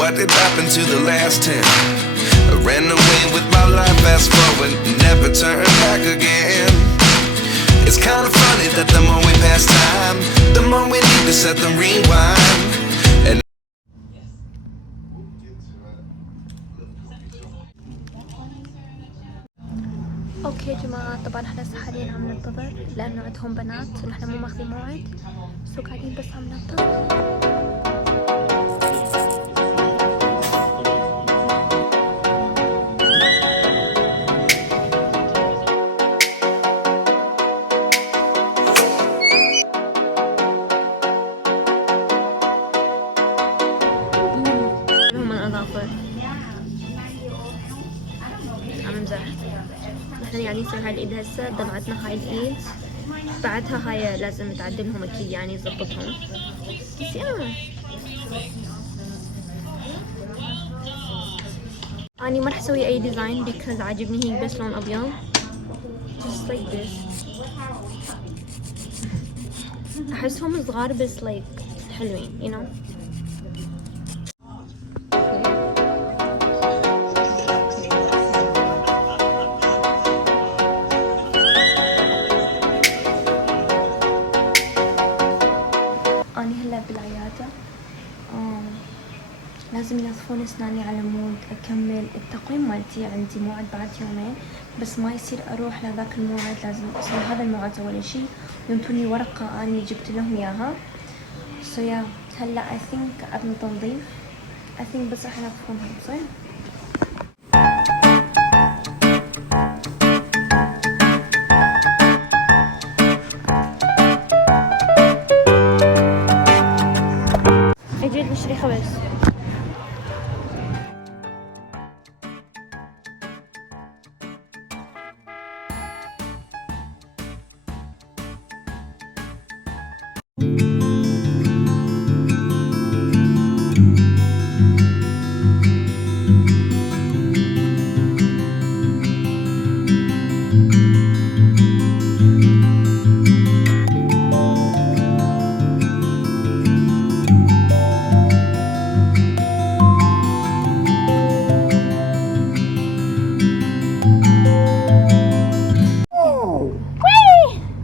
What did happen to the last 10? I ran away with my life, fast forward, never turn back again. It's kind of funny that the more we pass time, the more we need to set them rewind. And اوكي يا جماعة، طبعا احنا حاليا عم ننتظر لانه عندهم بنات ونحن مو ماخذين موعد، سو قاعدين بس عم ننتظر. هم الأظافر عم نمزح. احنا قاعدين نسوي هاي الايد هسه، دمعتنا هاي الايد، بعدها هاي لازم تعدلهم اكيد يعني نظبطهم. بس اني ما رح اسوي اي ديزاين بيكوز عاجبني هيك بس لون ابيض just like this. احسهم صغار بس like حلوين you know. بالعيادة لازم ينظفون اسناني على مود اكمل التقويم مالتي. عندي موعد بعد يومين، بس ما يصير اروح لذاك الموعد، لازم اسوي هذا الموعد اول شيء وينطوني ورقة اني جبت لهم اياها. سو يا هلا I think عندنا تنظيف I think بس راح ينظفون هيك صح. اجيت نشتري خبز.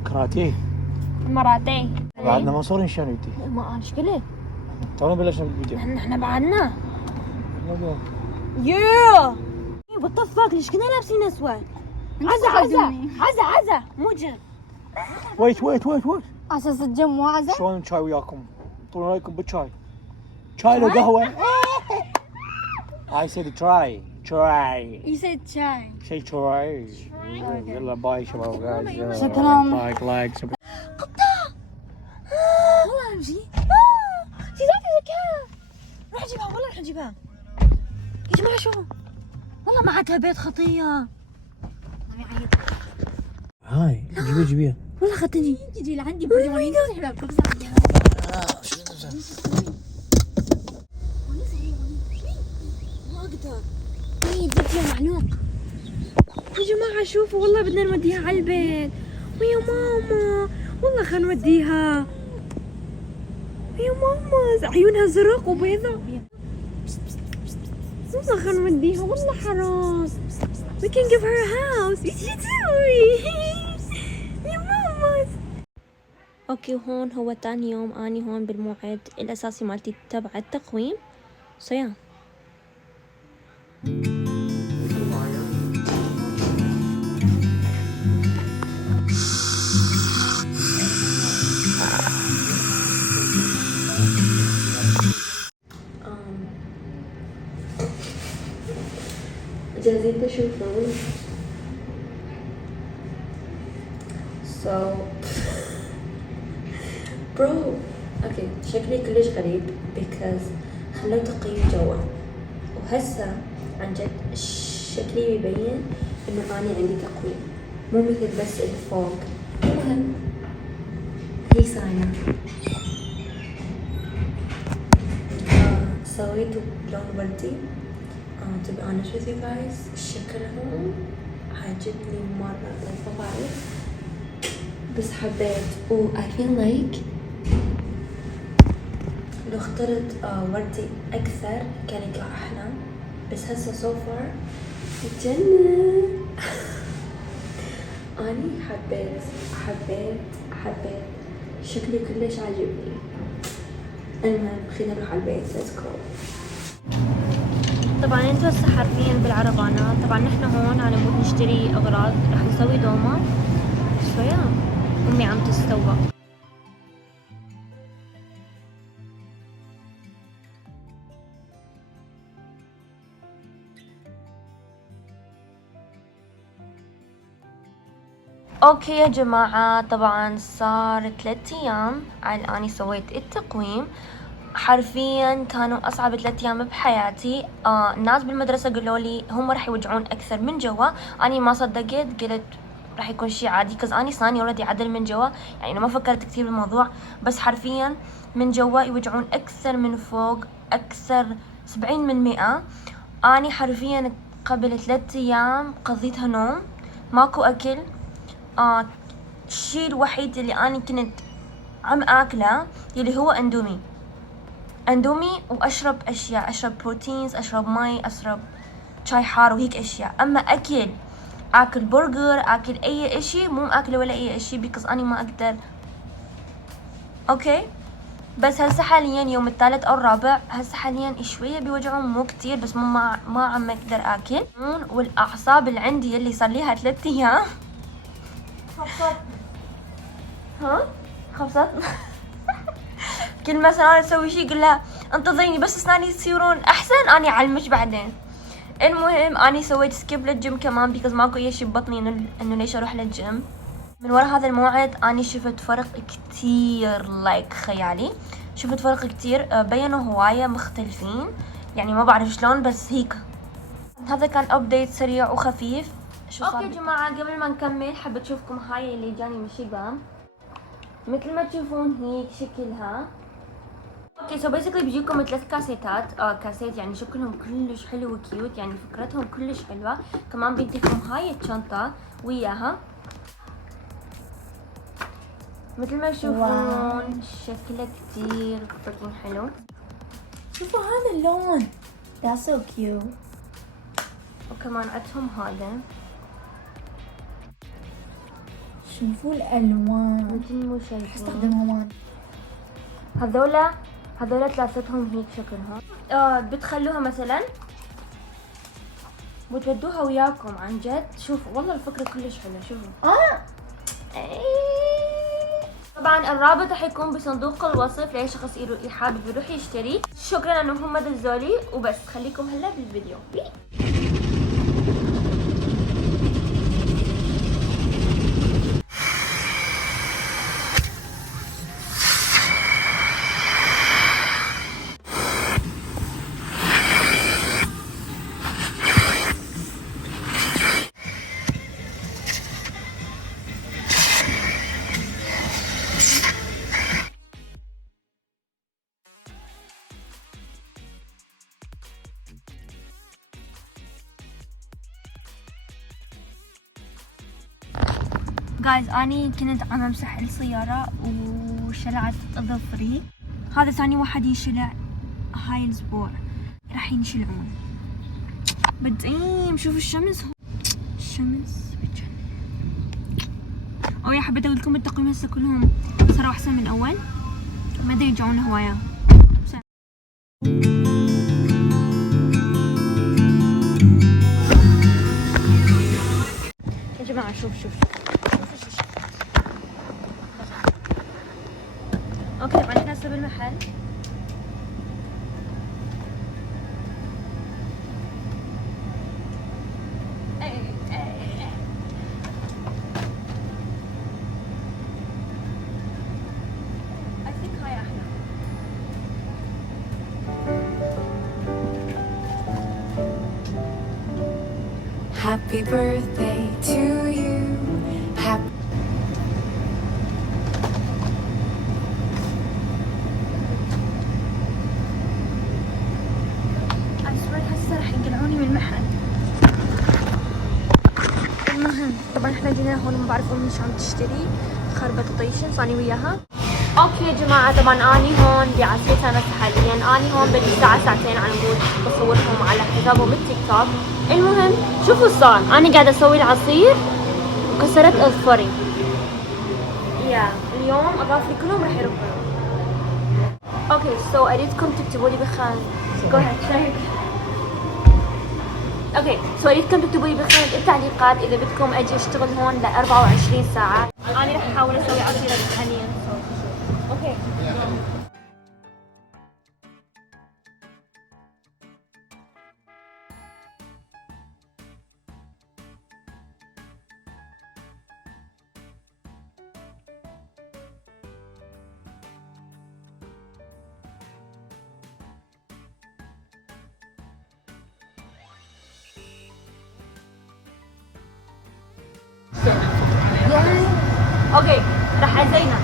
كراتيه مراتي بعدنا ما صار نشان يدي ما مشكلة. تونا بلشنا بالفيديو. احنا بعدنا ياه what the fuck ليش كنا لابسين اسود؟ عزا مو جن. ويت اساس الجم مو عزا. شلون الشاي وياكم؟ طولوا رايكم بالشاي؟ شاي لو قهوة؟ I said try. You said chai. Say try. يلا باي شباب guys. شكرا. لايك قطة والله امشي. في ذاتي ذكاء. راح اجيبها والله راح اجيبها يا جماعة. شو والله ما عندها بيت خطية. هاي جيبيها والله خدتني تجي لعندي برجي ما ينزل لك بس ما اقدر. اي فيديو معلوق يا جماعة. شوفوا والله بدنا نوديها على البيت. ويا ماما والله خلينا نوديها. يا ماما عيونها زرق وبيضة. والله خلينا نوديها والله حرام. We can give her a house. ايش تسوي يا ماما؟ اوكي هون هو تاني يوم اني هون بالموعد الاساسي مالتي تبع التقويم. سو جاهزين تشوفون؟ برو اوكي شكلي كلش غريب because خلوا تقييم جوا، وهسه عن جد شكلي يبين انه انا عندي تقويم مو مثل بس الفوق. المهم هي صاينة سويت لون وردي. to be honest with you guys شكلهم عاجبني مرة ما بعرف بس حبيت. و I feel like لو اخترت وردي أكثر كان يطلع أحلى، بس هسه سوفر الجنة. أني حبيت شكلي كلش عاجبني. المهم خلينا نروح على البيت. let's go. طبعا انتوا هسه حرفيا بالعربانات. طبعا نحن هون على مود نشتري اغراض، راح نسوي دومة شوية. امي عم تستوى. اوكي يا جماعة، طبعا صار 3 ايام على اني سويت التقويم. حرفيا كانوا اصعب 3 ايام بحياتي. الناس بالمدرسة قالوا لي هم راح يوجعون اكثر من جوا. اني ما صدقت، قلت راح يكون شيء عادي، كز اني صاني اوريدي عدل من جوا، يعني ما فكرت كثير بالموضوع. بس حرفيا من جوا يوجعون اكثر من فوق، اكثر 70%. اني حرفيا قبل 3 ايام قضيتها نوم، ماكو اكل. الشيء الوحيد اللي أنا كنت عم آكله يلي هو أندومي وأشرب أشياء، أشرب بروتينز، أشرب مي، أشرب شاي حار وهيك أشياء. أما آكل برجر، آكل أي إشي، مو آكله ولا أي إشي، بيكوز أنا ما أقدر. أوكي، بس هسه حاليا يوم الثالث أو الرابع، هسه حاليا شوية بيوجعون، مو كتير، بس ما عم أقدر آكل. والأعصاب اللي عندي يلي صار ليها 3 أيام خبصت. كل ما انا اسوي شيء اقول لها انتظريني بس اسناني يصيرون احسن اني اعلمش بعدين. المهم اني سويت سكيب للجيم كمان، بيكوز ماكو اي شيء ببطني انه ليش اروح للجيم. من ورا هذا الموعد اني شفت فرق كتير لايك خيالي، شفت فرق كتير. بينوا هواية مختلفين، يعني ما بعرف شلون، بس هيك. هذا كان ابديت سريع وخفيف. اوكي يا جماعة، قبل ما نكمل حبيت اشوفكم هاي اللي جاني من شيبام. مثل ما تشوفون هيك شكلها. اوكي، سو بيسكلي بيجيكم 3 كاسيتات. كاسيت يعني شكلهم كلش حلو وكيوت، يعني فكرتهم كلش حلوة. كمان بيديكم هاي الشنطة وياها، مثل ما تشوفون شكلها كتير فركين حلو. شوفوا هذا اللون، that's so cute. وكمان عندهم هذا، شوفوا الالوان، مثل مو شايفين. استخدمها وان. هذولا 3 هيك شكلهم. بتخلوها مثلا وتودوها وياكم عن جد. شوفوا والله الفكرة كلش حلوة. شوفوا طبعا الرابط رح يكون بصندوق الوصف لاي شخص حابب يروح يشتري. شكرا انهم دزولي وبس. خليكم هلا بالفيديو. جايز، اني كنت عم امسح السيارة وشلعت ظفري. هذا ثاني واحد ينشلع هاي الاسبوع، راح ينشلعون. بدعيم. شوفوا الشمس بتجنن. حبيت اقول لكم التقويم هسه كلهم صاروا احسن من اول، ما ادري يرجعون هواية. يا جماعة شوف اوكي، طبعا احنا هسه بالمحل. I think هاي احلى. Happy birthday to you. Happy هسه راح يقلعوني من المحل. المهم طبعا احنا جينا هون، ما بعرف امي شو عم تشتري، خربت طيشن صاني وياها. اوكي يا جماعة، طبعا اني هون بعصير سنة حاليا، اني هون بلي ساعة ساعتين على مود بصورهم على حسابهم التيك توك. المهم شوفوا صار انا قاعدة اسوي العصير وكسرت اظفري. يا اليوم اظافري كلهم راح يربون. اوكي سو اريدكم تكتبوا لي جو هيد. اوكي سو اريدكم تكتبوا لي بخانة التعليقات اذا بدكم اجي اشتغل هون ل 24 ساعة. انا راح احاول اسوي عصير حاليا. اوكي اوكي راح ازينها.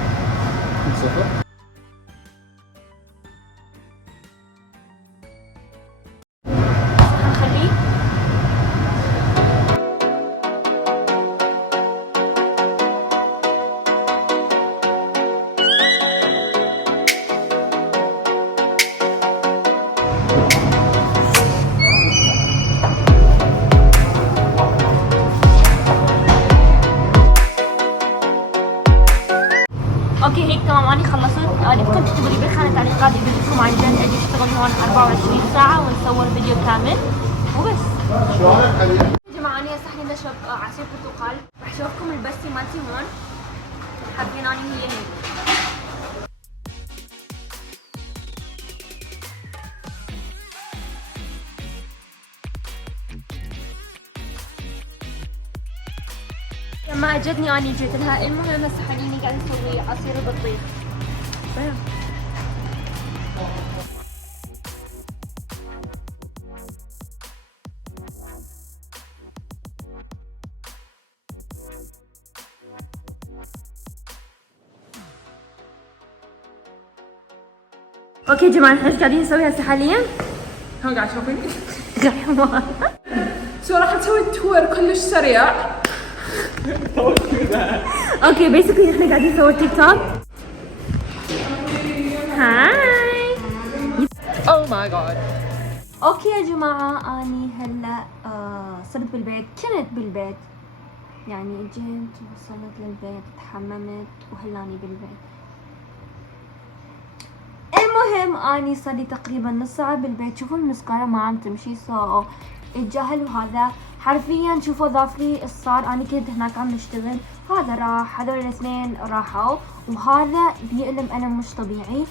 هنخليه اوكي هيك تمام. اني خلصت. بدكم تكتبوا لي بالخانة التعليقات اذا بدكم عن جد اجي اشتغل هون 24 ساعة ونصور فيديو كامل وبس. يا جماعة اني هسه حاليا بشرب عصير برتقال. راح اشوفكم البسي مالتي هون. حابين اني هي هيك. لما اجتني اني جيت لها. المهم هسه حاليا قاعدة اسوي عصير البطيخ. اوكي يا جماعة احنا ايش قاعدين نسوي هسه حاليا؟ هون قاعد تشوفين؟ قاعد سو راح نسوي تور كلش سريع. اوكي بيسكلي احنا قاعدين نسوي تيك توك. هاي. او ماي جاد. اوكي يا جماعة اني هلا صرت بالبيت. كنت بالبيت يعني جيت وصلت للبيت تحممت وهلاني بالبيت. المهم اني صار لي تقريبا نص ساعة بالبيت. شوفوا المسكرة ما عم تمشي سو اتجاهلوا هذا. حرفيا شوفوا ظافري صار. اني كنت هناك عم نشتغل، هذا راح، هذول الاثنين راحوا، وهذا بيألم ألم مش طبيعي.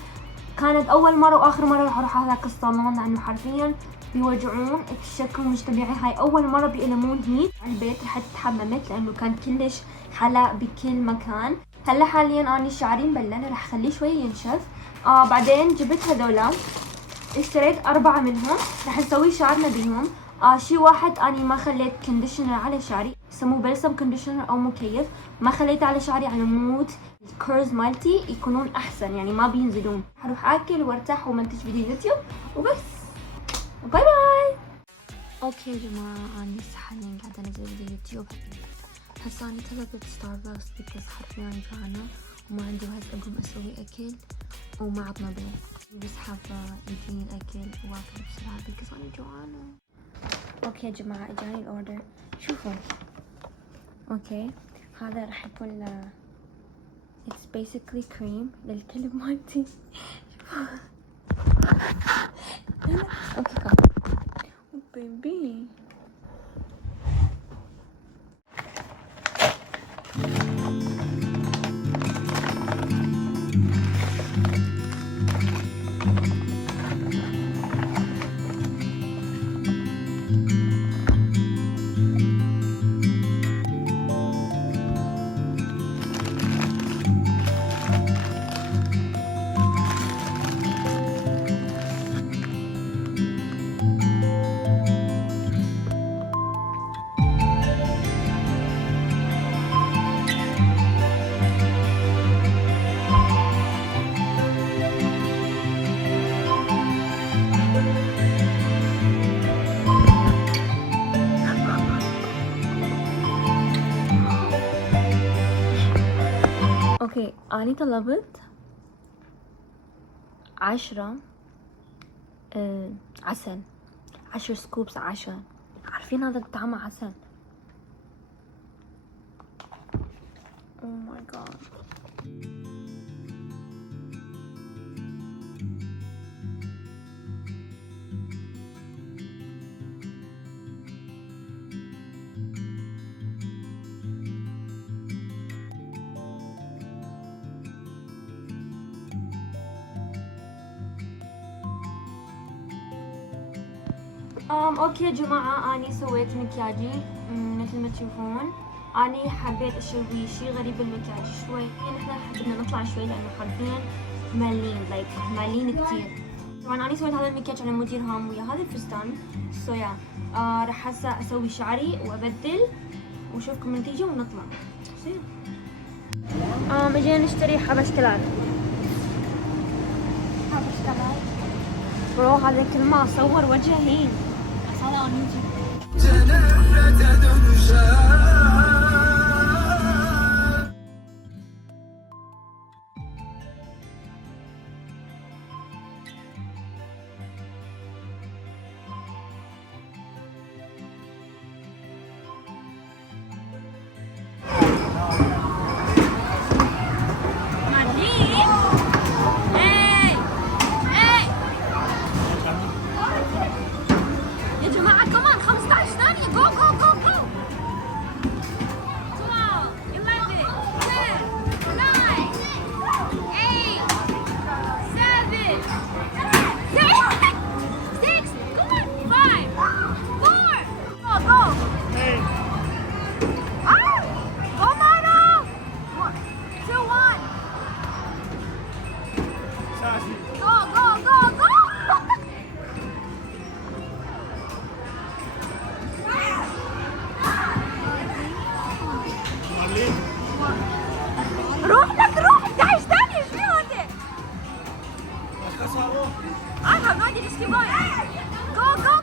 كانت اول مرة واخر مرة راح اروح هذاك الصالون لانه حرفيا بيوجعون بشكل مش طبيعي. هاي اول مرة بيألمون هيك. البيت رحت تحممت لانه كان كلش حلا بكل مكان. هلا حاليا اني شعري مبلل راح اخليه شوي ينشف. بعدين جبت هذولا، اشتريت 4 منهم راح نسوي شعرنا بيهم. شي واحد اني ما خليت كونديشنر على شعري، يسموه بلسم كونديشنر او مكيف. ما خليته على شعري على مود الكيرز مالتي يكونون احسن، يعني ما بينزلون. حروح اكل وارتاح ومنتج فيديو يوتيوب وبس. باي باي. اوكي يا جماعه انا لسه حاليا قاعده انزل فيديو يوتيوب. هسه انا طلبت ستاربكس بس حرفيا جوعانه وما عندي وقت اقوم اسوي اكل وما عطنا بس حابه يجيني الاكل واكل بسرعه بس انا جوعانه. اوكي يا جماعه اجاني الاوردر. شوفوا اوكي هذا راح يكون it's basically cream للكلب مالتي. اوكي كم بيبي. اوكي اني طلبت 10 عسل، 10 سكوبس عسل. عارفين هذا طعمه عسل. Oh my god. اوكي يا جماعة، اني سويت مكياجي مثل ما تشوفون. اني حبيت اسوي شي غريب بالمكياج شوي. نحن حبينا نطلع شوي لانه حرفيا مالين، مالين كتير. طبعا اني سويت هذا المكياج على مدير هام ويا هذا الفستان. سو يا راح هسه اسوي شعري وابدل واشوفكم النتيجة ونطلع. اجينا نشتري حبشتلات. برو هذا كل ما اصور وجهي هذا على اليوتيوب.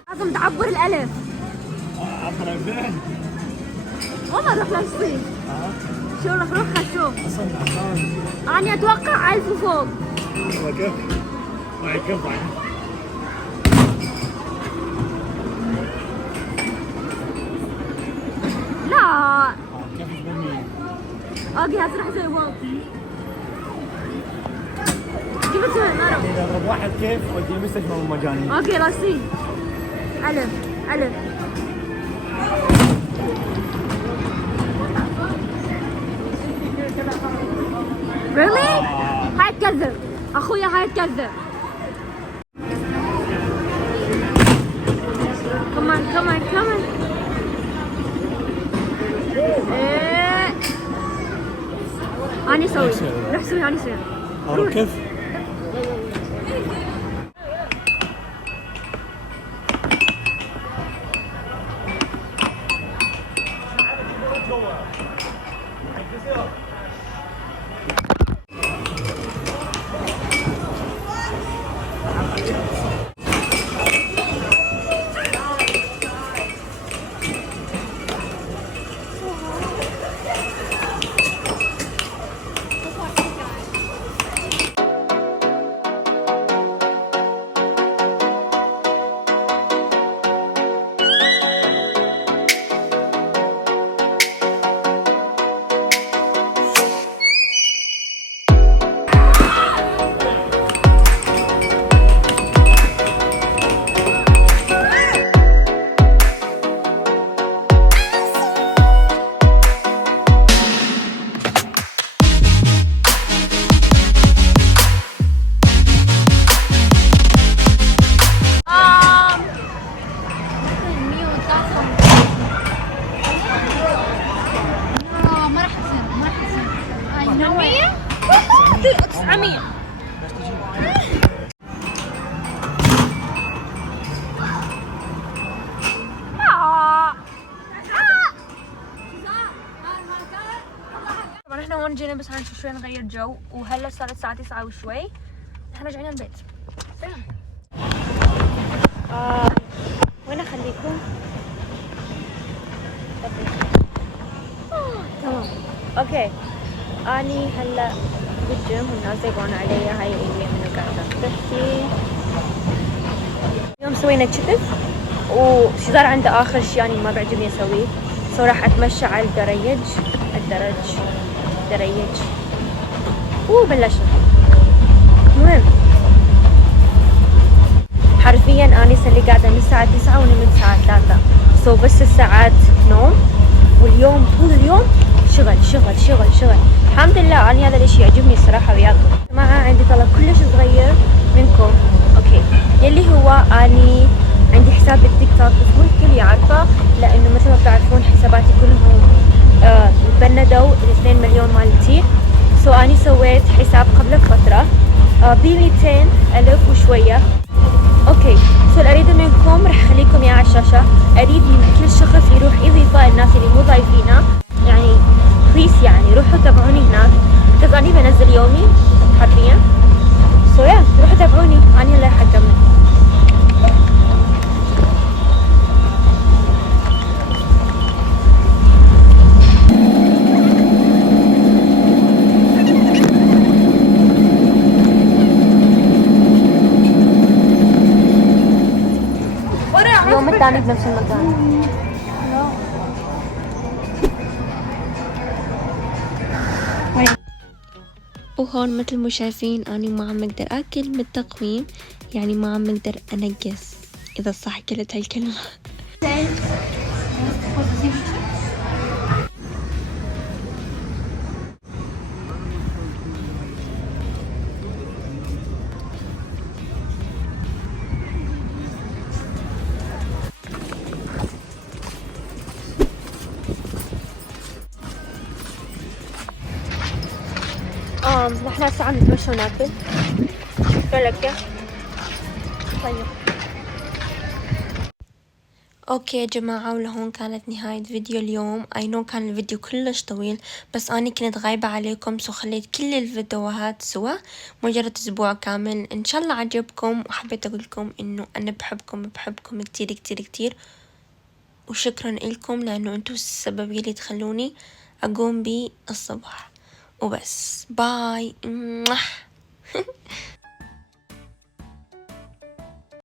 لازم تعبر الألف. عبر فين؟ والله روح للصين. شو راح روح شوف. حصان. أنا أتوقع 1000 وفوق. كيف؟ معي كيف معي؟ لا. كيف تبني؟ اوكي هسه راح اسوي واو. كيف تسوي نارو؟ اذا واحد كيف ودي مستشفى مجاني. اوكي راسي. ألف ألف. Really؟ هاي تكذب. أخويا هاي تكذب. Come on come on come on. أنا أسوي. روح سوي أنا أسوي. عرفت كيف؟ طبعا احنا هون جينا بس هنشوف شوي نغير جو، وهلا صارت الساعة 9 وشوي. احنا راجعين البيت. سلام. وين اخليكم؟ تمام. اوكي. اني هلا بالجيم والناس يقون علي هاي من قاعدة تحكي. اليوم سوينا تشيكس وش صار عنده آخر شي يعني ما بيعجبني أسويه، سو راح أتمشى على الدرج وبلشنا. المهم حرفيا أنا اللي قاعدة من الساعة 9 ونمت الساعة 3، سو بس الساعات نوم، واليوم طول اليوم شغل شغل شغل شغل. الحمد لله أنا هذا الاشي يعجبني الصراحة وياكم. جماعة عندي طلب كلش صغير منكم، اوكي، يلي هو اني عندي حساب بالتيك توك بس مو الكل يعرفه، لانه مثل ما بتعرفون حساباتي كلهم بندوا ال2 مليون مالتي. سو اني سويت حساب قبل فترة ب200,000 وشوية. اوكي، سو اريد منكم راح اخليكم اياه على الشاشة، اريد من كل شخص يروح يضيفه الناس اللي مو ضايفينه، يعني بليز يعني روحوا تابعوني هناك، بس اني بنزل يومي حرفيا. سو يا روحوا تابعوني، اني هلا راح اكمل. اليوم الثاني بنفس المكان. وهون مثل ما شايفين أنا ما عم أقدر أكل بالتقويم، يعني ما عم أقدر أنقص إذا صح قلت هالكلمة. نحن هسه عم نتمشى وناكل. شو لك؟ طيب اوكي يا جماعة، ولهون كانت نهاية فيديو اليوم. اي كان الفيديو كلش طويل، بس اني كنت غايبة عليكم، سو خليت كل الفيديوهات سوا مجرد اسبوع كامل. ان شاء الله عجبكم، وحبيت اقول لكم انه انا بحبكم كتير كتير كتير، وشكرا لكم لانه انتو السبب يلي تخلوني اقوم بي الصبح. وبس، باي.